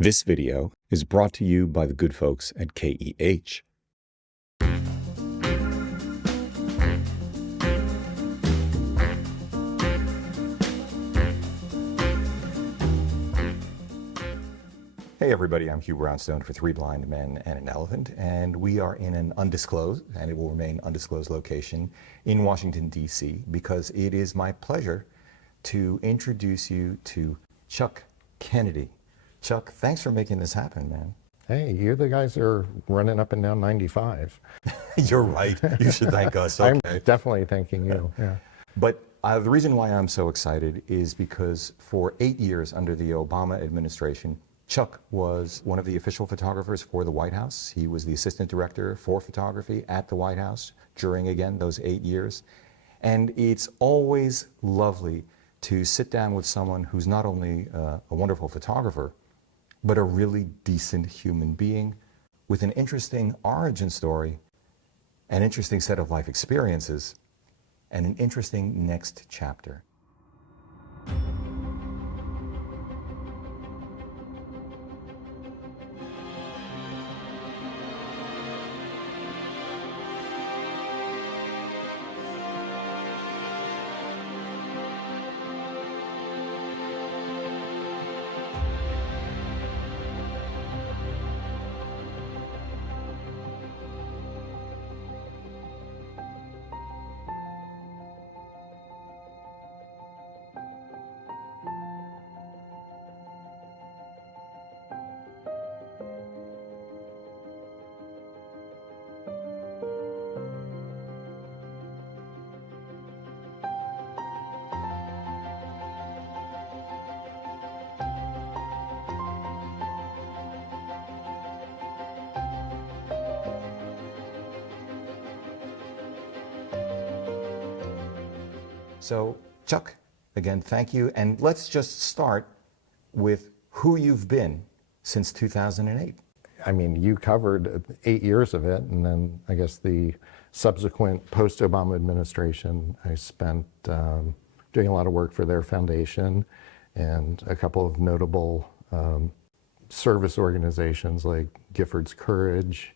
This video is brought to you by the good folks at KEH. Hey everybody, I'm Hugh Brownstone for Three Blind Men and an Elephant, and we are in an undisclosed, and it will remain undisclosed location in Washington, D.C., because it is my pleasure to introduce you to Chuck Kennedy. Chuck, thanks for making this happen, man. Hey, you the guys are running up and down 95. You're right. You should thank us. Okay. I'm definitely thanking you. Yeah. But the reason why I'm so excited is because for 8 years under the Obama administration, Chuck was one of the official photographers for the White House. He was the assistant director for photography at the White House during, again, those 8 years. And it's always lovely to sit down with someone who's not only a wonderful photographer, but a really decent human being with an interesting origin story, an interesting set of life experiences, and an interesting next chapter. So, Chuck, again, thank you. And let's just start with who you've been since 2008. I mean, you covered 8 years of it, and then I guess the subsequent post-Obama administration, I spent doing a lot of work for their foundation and a couple of notable service organizations like Gifford's Courage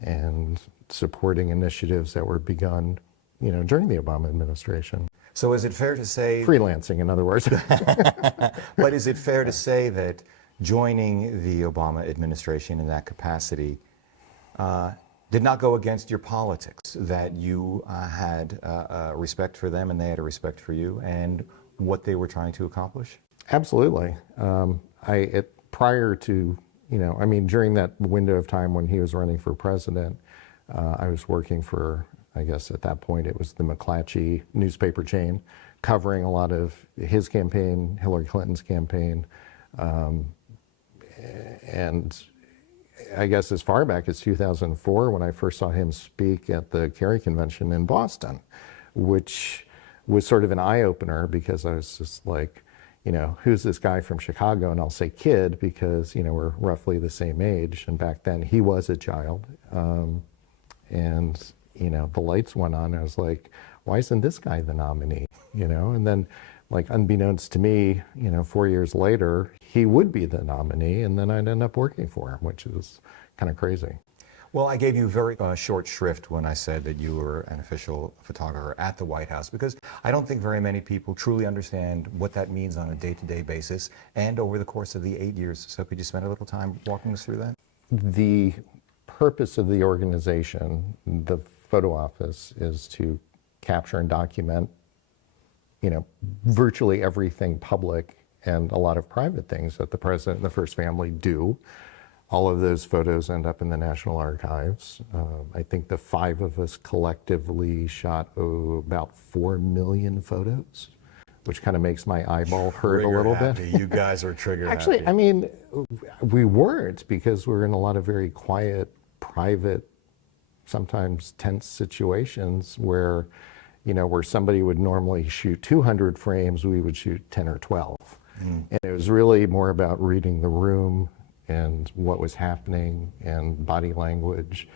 and supporting initiatives that were begun, during the Obama administration. So is it fair to say... Freelancing, in other words. But is it fair to say that joining the Obama administration in that capacity did not go against your politics, that you had respect for them and they had a respect for you and what they were trying to accomplish? Absolutely. Prior to, during that window of time when he was running for president, I was working for, I guess at that point it was the McClatchy newspaper chain, covering a lot of his campaign, Hillary Clinton's campaign, and I guess as far back as 2004 when I first saw him speak at the Kerry Convention in Boston, which was sort of an eye-opener because I was just like, who's this guy from Chicago? And I'll say kid because, we're roughly the same age, and back then he was a child. And the lights went on. I was like, why isn't this guy the nominee? And then, like, unbeknownst to me, 4 years later, he would be the nominee, and then I'd end up working for him, which is kind of crazy. Well, I gave you very short shrift when I said that you were an official photographer at the White House, because I don't think very many people truly understand what that means on a day-to-day basis and over the course of the 8 years. So could you spend a little time walking us through that? The purpose of the organization, the photo office, is to capture and document, virtually everything public and a lot of private things that the president and the first family do. All of those photos end up in the National Archives. I think the five of us collectively shot about 4 million photos, which kind of makes my eyeball hurt a little bit. You guys are trigger Actually, happy. We weren't, because we're in a lot of very quiet, private, sometimes tense situations where, where somebody would normally shoot 200 frames, we would shoot 10 or 12. And it was really more about reading the room and what was happening and body language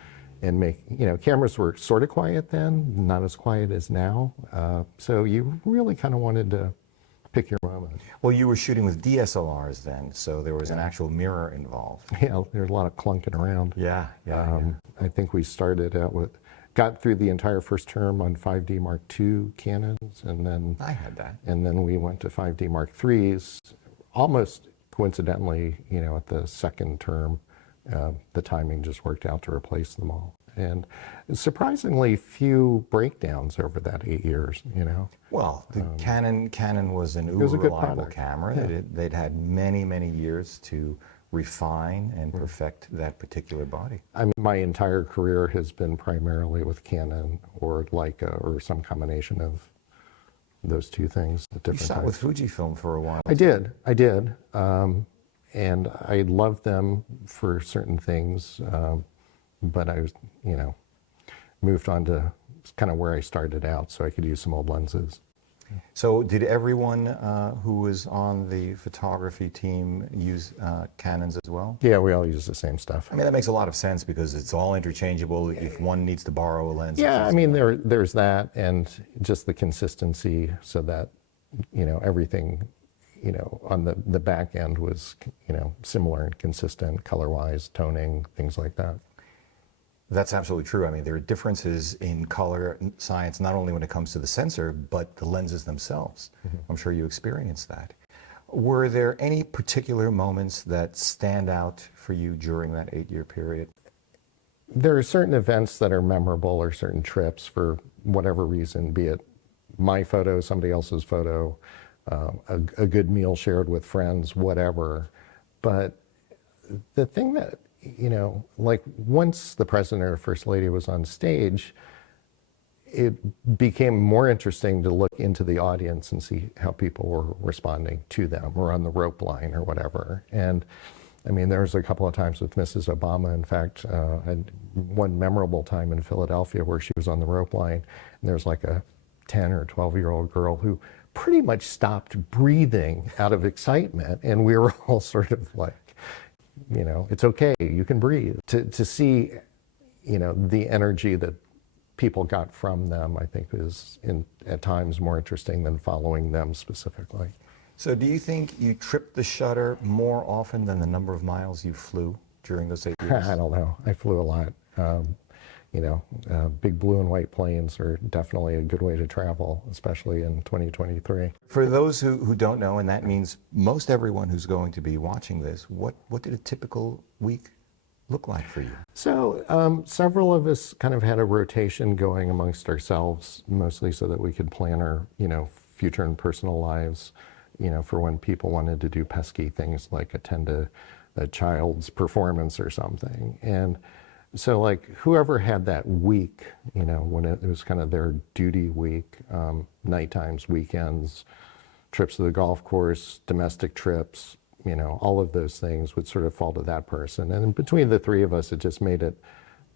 and cameras were sort of quiet then, not as quiet as now. So you really kind of wanted to pick your moment. Well, you were shooting with DSLRs then, so there was an actual mirror involved. Yeah, there's a lot of clunking around. Yeah. I think we started out got through the entire first term on 5D Mark II Canons, and then I had that. And then we went to 5D Mark IIIs, almost coincidentally, at the second term, the timing just worked out to replace them all. And surprisingly few breakdowns over that 8 years, Well, the Canon was an was a uber good reliable product. camera. Yeah. They'd had many, many years to refine and perfect that particular body. I mean, my entire career has been primarily with Canon or Leica or some combination of those two things at You different shot times. with Fujifilm for a while. I did. And I loved them for certain things, but I was, moved on to kind of where I started out so I could use some old lenses. So did everyone who was on the photography team use Canons as well? Yeah, we all use the same stuff. I mean, that makes a lot of sense because it's all interchangeable. If one needs to borrow a lens. Yeah, I mean, there's that, and just the consistency so that, everything, on the back end was, similar and consistent color-wise, toning, things like that. That's absolutely true. I mean, there are differences in color science, not only when it comes to the sensor, but the lenses themselves. I'm sure you experienced that. Were there any particular moments that stand out for you during that 8-year period? There are certain events that are memorable or certain trips for whatever reason, be it my photo, somebody else's photo, a good meal shared with friends, whatever. But the thing that, like once the president or first lady was on stage, it became more interesting to look into the audience and see how people were responding to them or on the rope line or whatever. And I mean, there was a couple of times with Mrs. Obama, in fact, and one memorable time in Philadelphia where she was on the rope line, and there's like a 10 or 12-year-old girl who pretty much stopped breathing out of excitement, and we were all sort of like, it's okay, you can breathe. To see, the energy that people got from them, I think is at times more interesting than following them specifically. So do you think you tripped the shutter more often than the number of miles you flew during those 8 years? I don't know. I flew a lot. Big blue and white planes are definitely a good way to travel, especially in 2023. For those who don't know, and that means most everyone who's going to be watching this, what did a typical week look like for you? So several of us kind of had a rotation going amongst ourselves, mostly so that we could plan our, future and personal lives, for when people wanted to do pesky things like attend a child's performance or something. And so like whoever had that week, when it was kind of their duty week, night times, weekends, trips to the golf course, domestic trips, all of those things would sort of fall to that person. And between the three of us, it just made it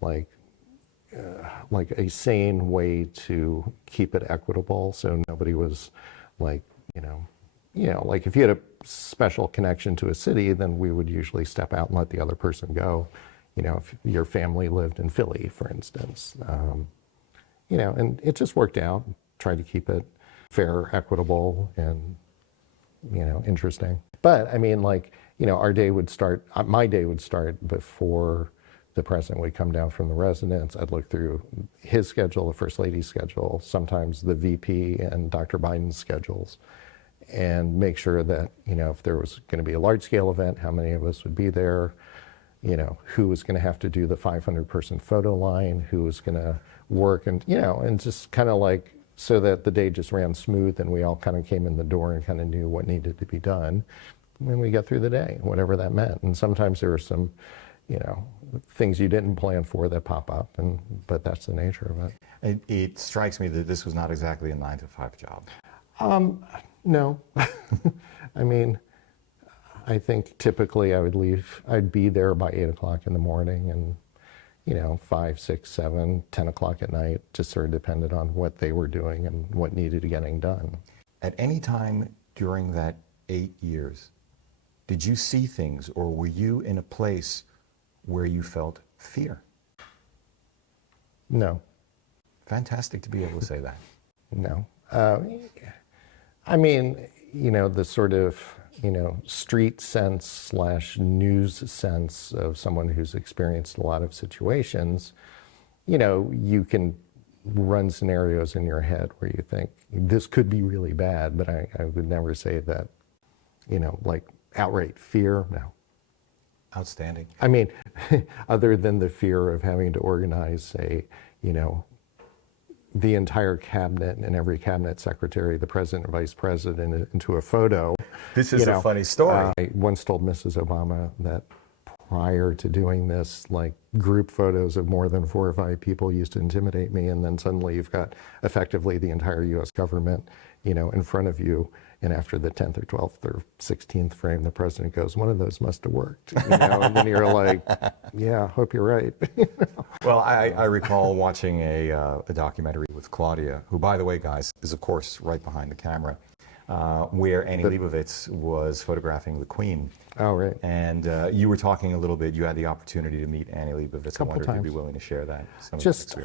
like a sane way to keep it equitable. So nobody was like, like if you had a special connection to a city, then we would usually step out and let the other person go. If your family lived in Philly, for instance, and it just worked out. Tried to keep it fair, equitable, and, interesting. But I mean, like, our day would start, my day would start before the president would come down from the residence. I'd look through his schedule, the first lady's schedule, sometimes the VP and Dr. Biden's schedules, and make sure that, if there was going to be a large scale event, how many of us would be there, who was going to have to do the 500-person photo line, who was going to work, and, and just kind of like, so that the day just ran smooth and we all kind of came in the door and kind of knew what needed to be done. And we got through the day, whatever that meant. And sometimes there were some, things you didn't plan for that pop up, but that's the nature of it. It strikes me that this was not exactly a 9-to-5 job. No. I mean, I think typically I'd be there by 8 o'clock in the morning and, 5, 6, 7, 10 o'clock at night, just sort of depended on what they were doing and what needed getting done. At any time during that 8 years, did you see things or were you in a place where you felt fear? No. Fantastic to be able to say that. No. I mean, the sort of, street sense slash news sense of someone who's experienced a lot of situations, you can run scenarios in your head where you think this could be really bad, but I would never say that, like outright fear, no. Outstanding. I mean, other than the fear of having to organize, say, the entire cabinet and every cabinet secretary, the president and vice president into a photo. This is a funny story. I once told Mrs. Obama that prior to doing this, like group photos of more than 4 or 5 people used to intimidate me, and then suddenly you've got effectively the entire U.S. government, in front of you, and after the 10th or 12th or 16th frame, the president goes, one of those must have worked, and then you're like, yeah, hope you're right. Well, I recall watching a documentary with Claudia, who, by the way, guys, is of course right behind the camera, where Annie Leibovitz was photographing the Queen. Oh, right. And you were talking a little bit, you had the opportunity to meet Annie Leibovitz. I wondered if you'd be times. willing to share that. Just,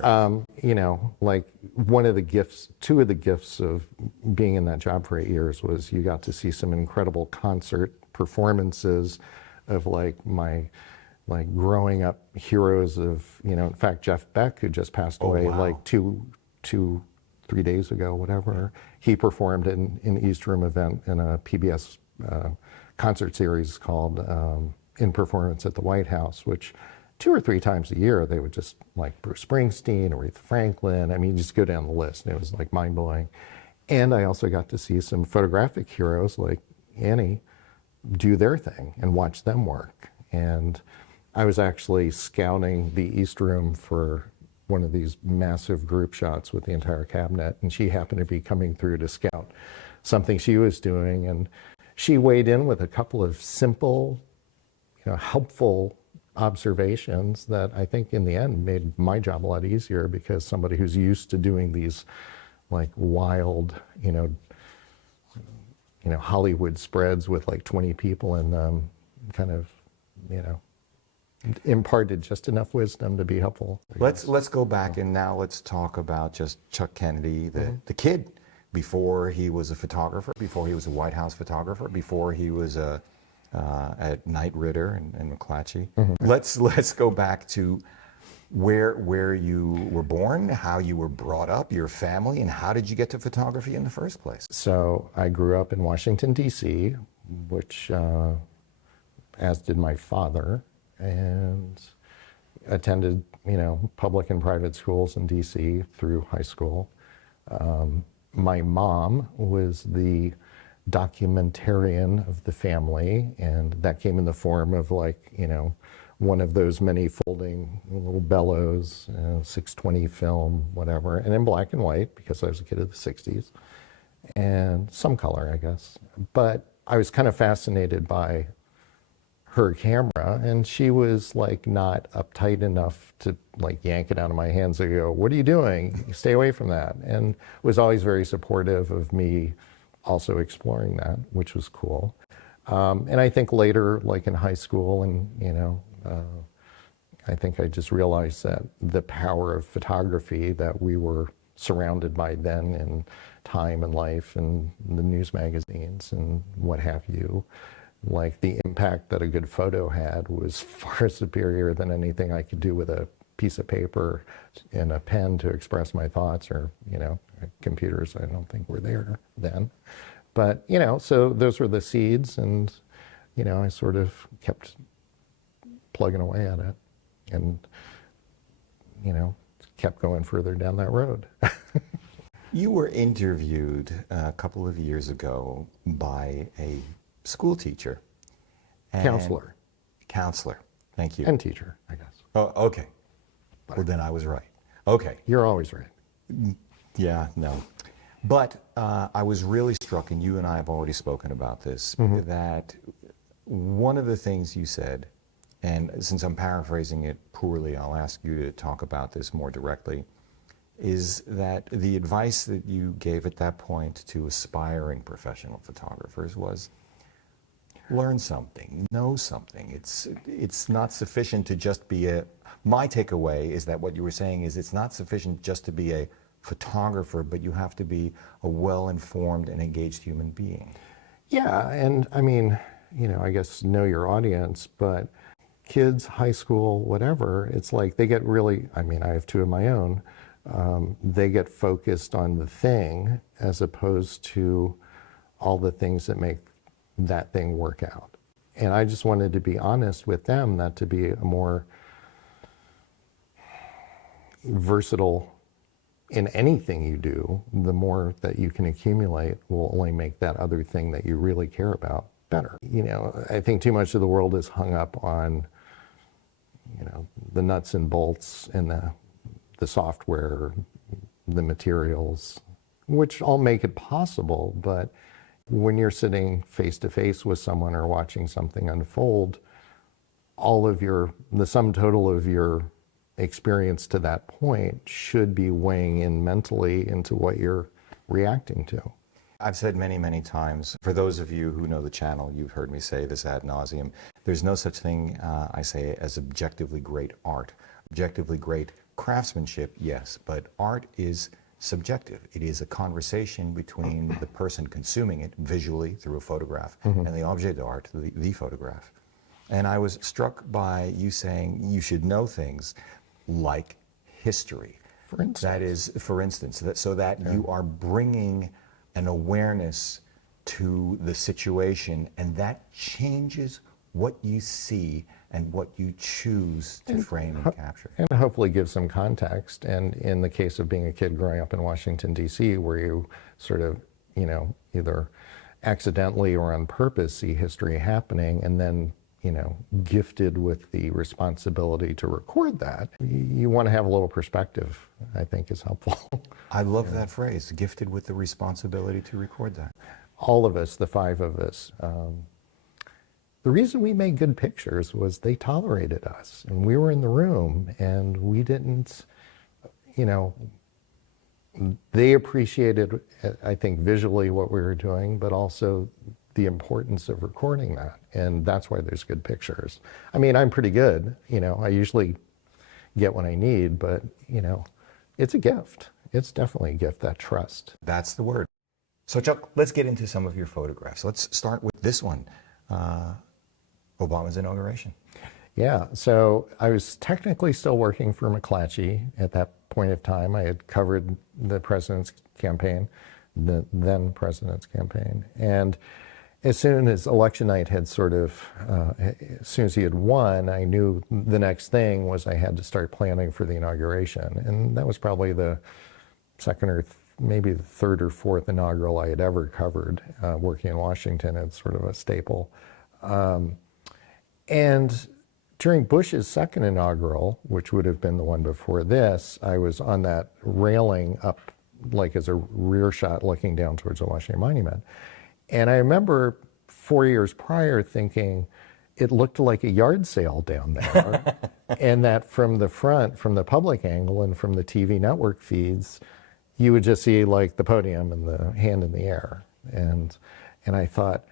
like one of the gifts, 2 of the gifts of being in that job for 8 years was you got to see some incredible concert performances of my growing up heroes of, in fact, Jeff Beck, who just passed away wow. like 3 days ago, whatever. He performed in an East Room event in a PBS concert series called In Performance at the White House, which 2 or 3 times a year they would just, like Bruce Springsteen, Aretha Franklin, I mean, just go down the list, and it was like mind-blowing. And I also got to see some photographic heroes like Annie do their thing and watch them work. And I was actually scouting the East Room for one of these massive group shots with the entire cabinet, and she happened to be coming through to scout something she was doing, and she weighed in with a couple of simple, helpful observations that I think in the end made my job a lot easier, because somebody who's used to doing these like wild, Hollywood spreads with like 20 people in them kind of, imparted just enough wisdom to be helpful. Let's go back and now let's talk about just Chuck Kennedy, the kid, before he was a photographer, before he was a White House photographer, before he was at Knight Ridder and McClatchy. Let's go back to where you were born, how you were brought up, your family, and how did you get to photography in the first place? So I grew up in Washington, D.C., which, as did my father, and attended, public and private schools in D.C. through high school. My mom was the documentarian of the family, and that came in the form of one of those many folding little bellows, 620 film, whatever, and in black and white because I was a kid of the 60s, and some color, I guess. But I was kind of fascinated by her camera, and she was not uptight enough to yank it out of my hands and go, "What are you doing? Stay away from that." And was always very supportive of me also exploring that, which was cool. And I think later, in high school, and I think I just realized that the power of photography that we were surrounded by then in Time and Life and the news magazines and what have you, the impact that a good photo had was far superior than anything I could do with a piece of paper and a pen to express my thoughts, or, computers I don't think were there then. But, so those were the seeds, and, I sort of kept plugging away at it and, kept going further down that road. You were interviewed a couple of years ago by a school teacher. Counselor. Counselor, thank you. And teacher, I guess. Oh, okay. Well, then I was right. Okay. You're always right. Yeah, no. But I was really struck, and you and I have already spoken about this, that one of the things you said, and since I'm paraphrasing it poorly, I'll ask you to talk about this more directly, is that the advice that you gave at that point to aspiring professional photographers was, learn something, know something. It's not sufficient to just be my takeaway is that what you were saying is it's not sufficient just to be a photographer, but you have to be a well-informed and engaged human being. Yeah, and I mean, I guess know your audience, but kids, high school, whatever, it's like they get really, I mean, I have two of my own, they get focused on the thing as opposed to all the things that make that thing work out. And I just wanted to be honest with them, that to be a more versatile in anything you do, the more that you can accumulate will only make that other thing that you really care about better. I think too much of the world is hung up on, the nuts and bolts and the software, the materials, which all make it possible. But when you're sitting face to face with someone or watching something unfold, the sum total of your experience to that point should be weighing in mentally into what you're reacting to. I've said many, many times, for those of you who know the channel, you've heard me say this ad nauseum, there's no such thing, I say, as objectively great art. Objectively great craftsmanship, yes, but art is subjective. It is a conversation between the person consuming it visually through a photograph and the object of art, the photograph. And I was struck by you saying you should know things like history. For instance. That is, for instance, so that you are bringing an awareness to the situation, and that changes what you see and what you choose to frame and capture. And hopefully give some context. And in the case of being a kid growing up in Washington, D.C., where you sort of, either accidentally or on purpose see history happening, and then gifted with the responsibility to record that, you want to have a little perspective, I think is helpful. I love that phrase, gifted with the responsibility to record that. All of us, the five of us, the reason we made good pictures was they tolerated us, and we were in the room, and we didn't, they appreciated, I think, visually what we were doing, but also the importance of recording that. And that's why there's good pictures. I mean, I'm pretty good, I usually get what I need, but it's a gift. It's definitely a gift, that trust. That's the word. So Chuck, let's get into some of your photographs. Let's start with this one, Obama's inauguration. Yeah, so I was technically still working for McClatchy at that point of time. I had covered the president's campaign, the then president's campaign. And as soon as election night had as soon as he had won, I knew the next thing was I had to start planning for the inauguration. And that was probably the second or maybe the third or fourth inaugural I had ever covered, working in Washington. It's sort of a staple. And during Bush's second inaugural, which would have been the one before this, I was on that railing up, like as a rear shot looking down towards the Washington Monument. And I remember 4 years prior thinking it looked like a yard sale down there. And that from the front, from the public angle and from the TV network feeds, you would just see like the podium and the hand in the air. And I thought,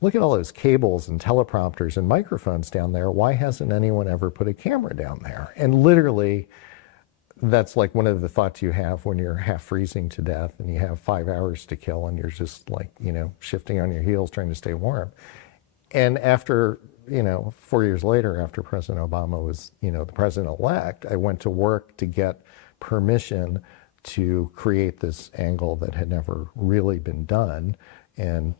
look at all those cables and teleprompters and microphones down there. Why hasn't anyone ever put a camera down there? And literally, that's like one of the thoughts you have when you're half freezing to death and you have 5 hours to kill and you're just like, shifting on your heels trying to stay warm. And after, 4 years later, after President Obama was, the president-elect, I went to work to get permission to create this angle that had never really been done, and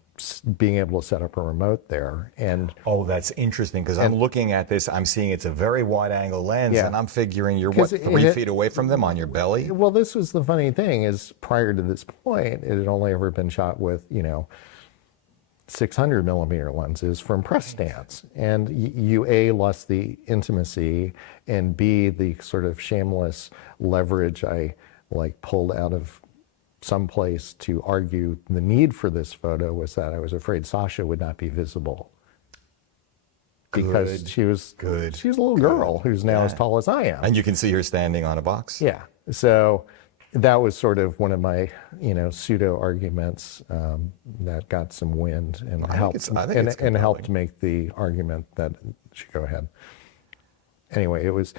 being able to set up a remote there. And oh, that's interesting, because I'm looking at this, I'm seeing it's a very wide angle lens, and I'm figuring you're, 3 feet away from them on your belly? Well, this was the funny thing, is prior to this point, it had only ever been shot with, 600 millimeter lenses from press stance. And you A, lost the intimacy, and B, the sort of shameless leverage I pulled out of someplace to argue the need for this photo was that I was afraid Sasha would not be visible. Because she was a little girl who's now as tall as I am. And you can see her standing on a box. Yeah. So that was sort of one of my, pseudo arguments that got some wind and helped make the argument that should go ahead. Anyway, it was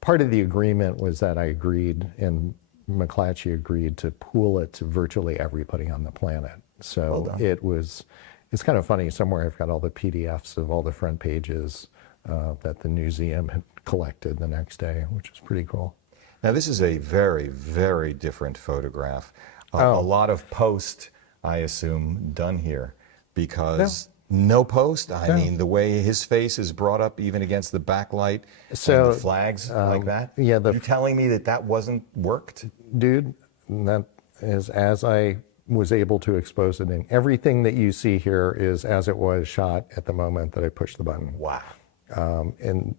part of the agreement was that I agreed, and McClatchy agreed to pool it to virtually everybody on the planet. So it was it's kind of funny. Somewhere I've got all the PDFs of all the front pages that the museum had collected the next day, which is pretty cool. Now, this is a very, very different photograph. A lot of post, I assume, done here, because no post. I mean, the way his face is brought up even against the backlight and the flags like that. Yeah, you telling me that that wasn't worked? Dude, that is as I was able to expose it in. Everything that you see here is as it was shot at the moment that I pushed the button. Wow. And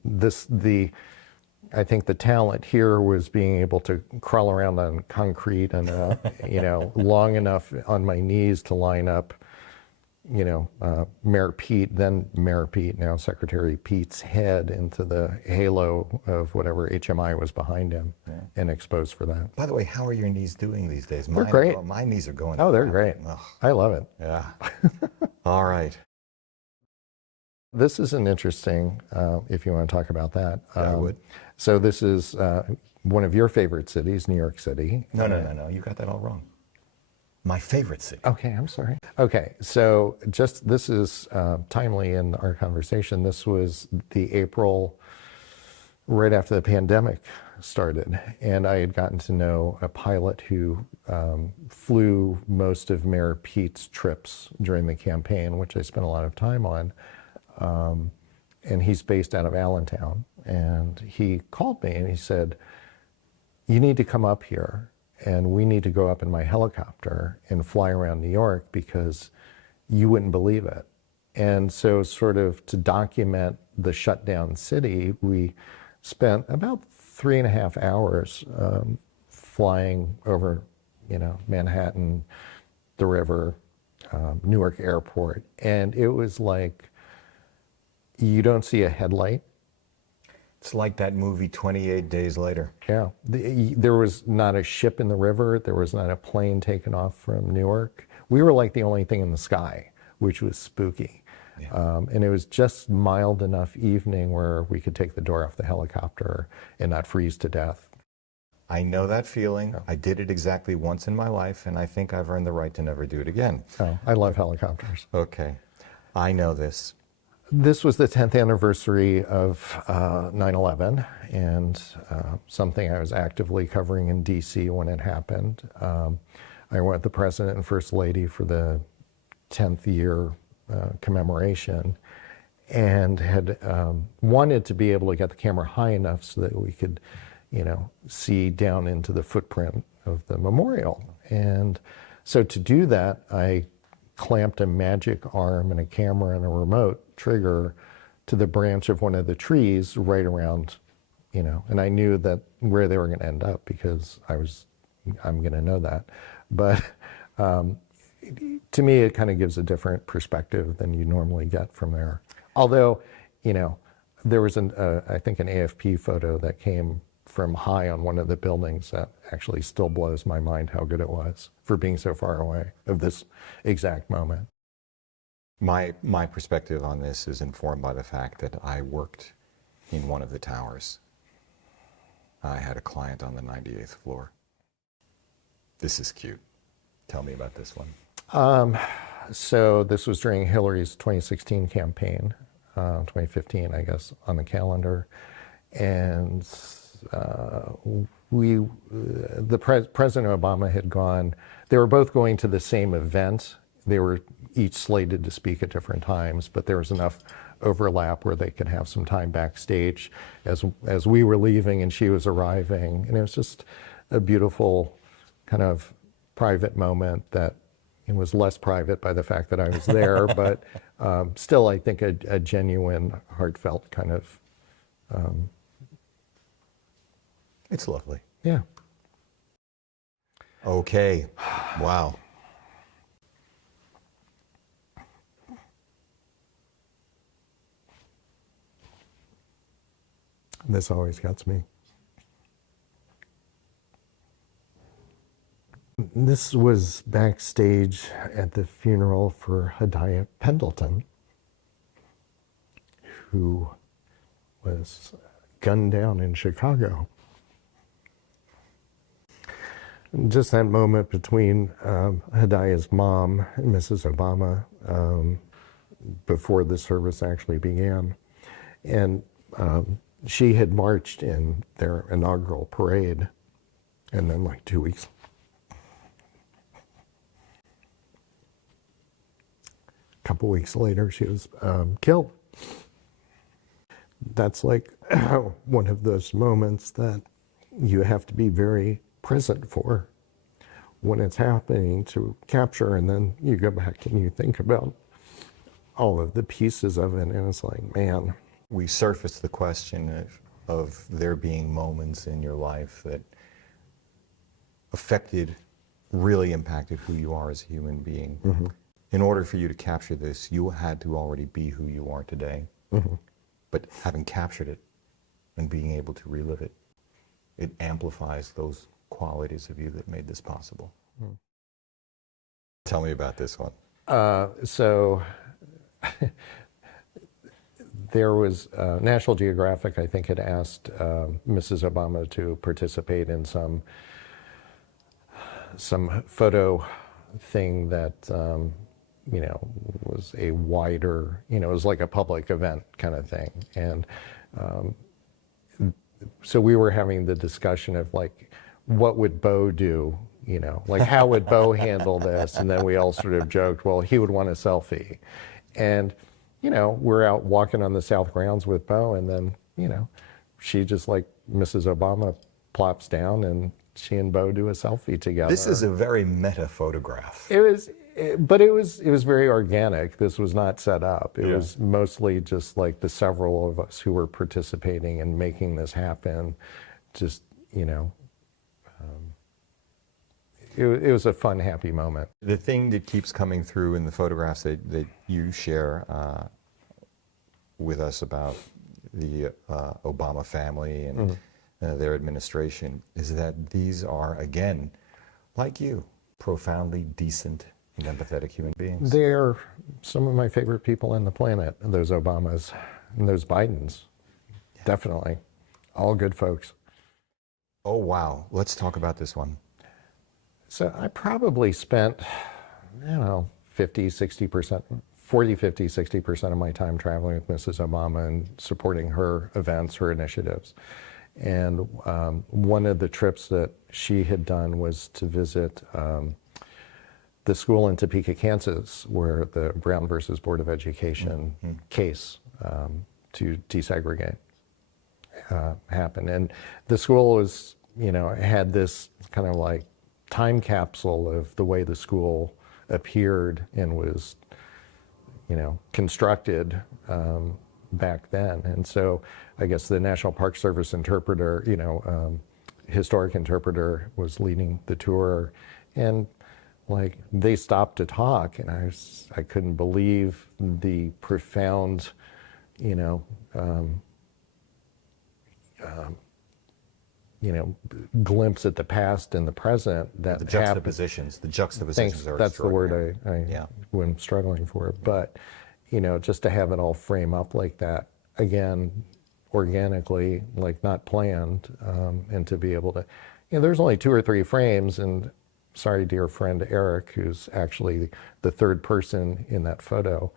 I think the talent here was being able to crawl around on concrete and, long enough on my knees to line up, Mayor Pete, then Mayor Pete, now Secretary Pete's head into the halo of whatever HMI was behind him and exposed for that. By the way, how are your knees doing these days? They're great. My knees are going. Oh, they're great. Ugh. I love it. Yeah. All right. This is an interesting, if you want to talk about that. I would. So this is one of your favorite cities, New York City. No. You got that all wrong. My favorite city. Okay, I'm sorry. Okay, so this is timely in our conversation. This was the April right after the pandemic started, and I had gotten to know a pilot who flew most of Mayor Pete's trips during the campaign, which I spent a lot of time on. And he's based out of Allentown. And he called me and he said, "You need to come up here and we need to go up in my helicopter and fly around New York because you wouldn't believe it." And so sort of to document the shutdown city, we spent about 3.5 hours flying over, Manhattan, the river, Newark Airport. And it was like, you don't see a headlight. It's like that movie 28 Days Later. Yeah. There was not a ship in the river. There was not a plane taken off from Newark. We were like the only thing in the sky, which was spooky. Yeah. And it was just mild enough evening where we could take the door off the helicopter and not freeze to death. I know that feeling. I did it exactly once in my life, and I think I've earned the right to never do it again. Oh, I love helicopters. Okay. I know this. This was the 10th anniversary of 9/11, and something I was actively covering in DC when it happened. I went with the President and First Lady for the 10th year commemoration, and had wanted to be able to get the camera high enough so that we could, see down into the footprint of the memorial. And so to do that, I clamped a magic arm and a camera and a remote trigger to the branch of one of the trees right around, and I knew that where they were going to end up because I'm going to know that. But to me, it kind of gives a different perspective than you normally get from there. Although, there was I think an AFP photo that came from high on one of the buildings that actually still blows my mind how good it was for being so far away of this exact moment. My perspective on this is informed by the fact that I worked in one of the towers. I had a client on the 98th floor. This is cute. Tell me about this one. So this was during Hillary's 2016 campaign, 2015, I guess, on the calendar. And President Obama had gone, they were both going to the same event. They were each slated to speak at different times, but there was enough overlap where they could have some time backstage as we were leaving and she was arriving. And it was just a beautiful kind of private moment that it was less private by the fact that I was there, but still I think a genuine, heartfelt kind of. It's lovely. Yeah. Okay. Wow. This always gets me. This was backstage at the funeral for Hidayah Pendleton, who was gunned down in Chicago. Just that moment between Hidayah's mom and Mrs. Obama before the service actually began. And she had marched in their inaugural parade, and then like 2 weeks, a couple weeks later, she was killed. That's like one of those moments that you have to be very present for when it's happening to capture, and then you go back and you think about all of the pieces of it, and it's like, man. We surfaced the question of there being moments in your life that affected, really impacted who you are as a human being. Mm-hmm. In order for you to capture this, you had to already be who you are today. Mm-hmm. But having captured it and being able to relive it, it amplifies those qualities of you that made this possible. Mm. Tell me about this one. So there was National Geographic, I think, had asked Mrs. Obama to participate in some photo thing that was a wider, it was like a public event kind of thing. And so we were having the discussion of like, what would Beau do? Like how would Beau handle this? And then we all sort of joked, well, he would want a selfie. And we're out walking on the South grounds with Beau, and then, she just like Mrs. Obama plops down and she and Beau do a selfie together. This is a very meta photograph. But it was very organic. This was not set up. It was mostly just like the several of us who were participating and making this happen. Just, it was a fun, happy moment. The thing that keeps coming through in the photographs that you share with us about the Obama family and their administration is that these are, again, like you, profoundly decent and empathetic human beings. They're some of my favorite people on the planet, those Obamas and those Bidens. Yeah. Definitely. All good folks. Oh, wow. Let's talk about this one. So I probably spent, 50, 60%, 40, 50, 60% of my time traveling with Mrs. Obama and supporting her events, her initiatives. And one of the trips that she had done was to visit the school in Topeka, Kansas, where the Brown versus Board of Education case to desegregate happened. And the school was, had this kind of like time capsule of the way the school appeared and was, constructed back then. And so I guess the National Park Service interpreter, historic interpreter was leading the tour, and like they stopped to talk, and I couldn't believe the profound, glimpse at the past and the present that the juxtapositions. The juxtapositions are that's the word yeah. I'm struggling for. But just to have it all frame up like that again, organically, like not planned, and to be able to, there's only 2 or 3 frames, and sorry, dear friend Eric, who's actually the third person in that photo,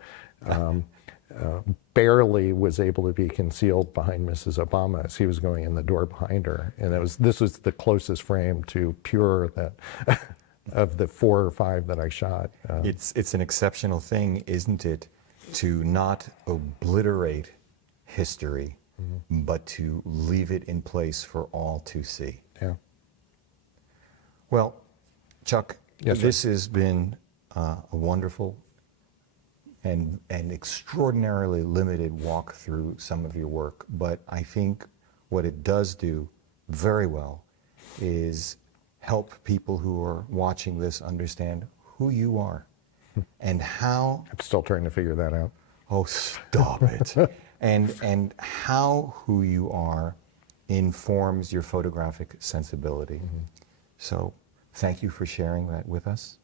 barely was able to be concealed behind Mrs. Obama as he was going in the door behind her. And this was the closest frame to pure that of the 4 or 5 that I shot. It's an exceptional thing, isn't it, to not obliterate history, but to leave it in place for all to see. Yeah. Well, Chuck, yes, this has been a wonderful and extraordinarily limited walk through some of your work, but I think what it does do very well is help people who are watching this understand who you are and how... I'm still trying to figure that out. Oh, stop it. and how who you are informs your photographic sensibility. So thank you for sharing that with us.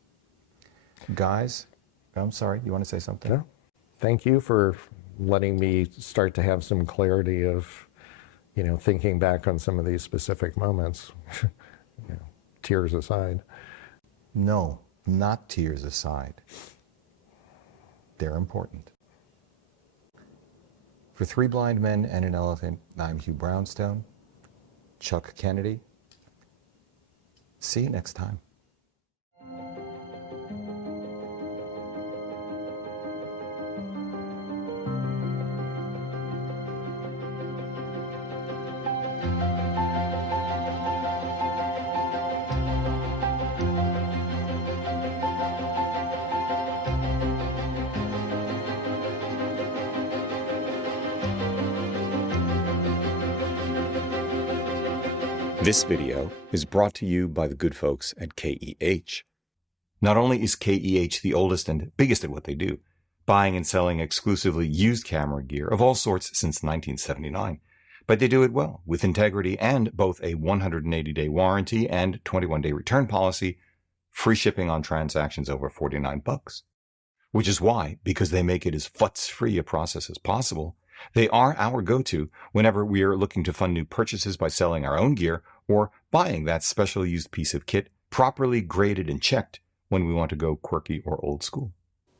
Guys, I'm sorry, you want to say something? No. Thank you for letting me start to have some clarity of, thinking back on some of these specific moments. tears aside. No, not tears aside. They're important. For Three Blind Men and an Elephant, I'm Hugh Brownstone, Chuck Kennedy. See you next time. This video is brought to you by the good folks at KEH. Not only is KEH the oldest and biggest at what they do, buying and selling exclusively used camera gear of all sorts since 1979, but they do it well, with integrity and both a 180-day warranty and 21-day return policy, free shipping on transactions over $49. Which is why, because they make it as futz-free a process as possible, they are our go-to whenever we are looking to fund new purchases by selling our own gear or buying that special used piece of kit properly graded and checked when we want to go quirky or old school.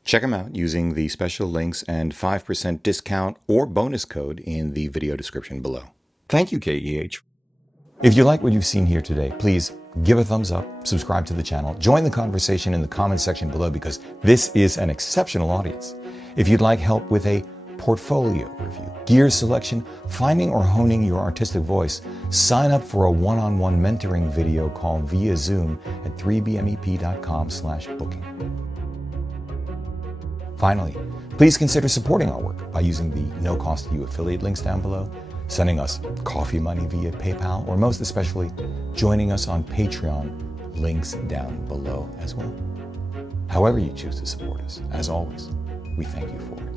Check them out using the special links and 5% discount or bonus code in the video description below. Thank you, KEH. If you like what you've seen here today, please give a thumbs up, subscribe to the channel, join the conversation in the comment section below because this is an exceptional audience. If you'd like help with a portfolio review, gear selection, finding or honing your artistic voice, sign up for a one-on-one mentoring video call via Zoom at 3bmep.com/booking. Finally, please consider supporting our work by using the no-cost Hugh affiliate links down below, sending us coffee money via PayPal, or most especially, joining us on Patreon, links down below as well. However you choose to support us, as always, we thank you for it.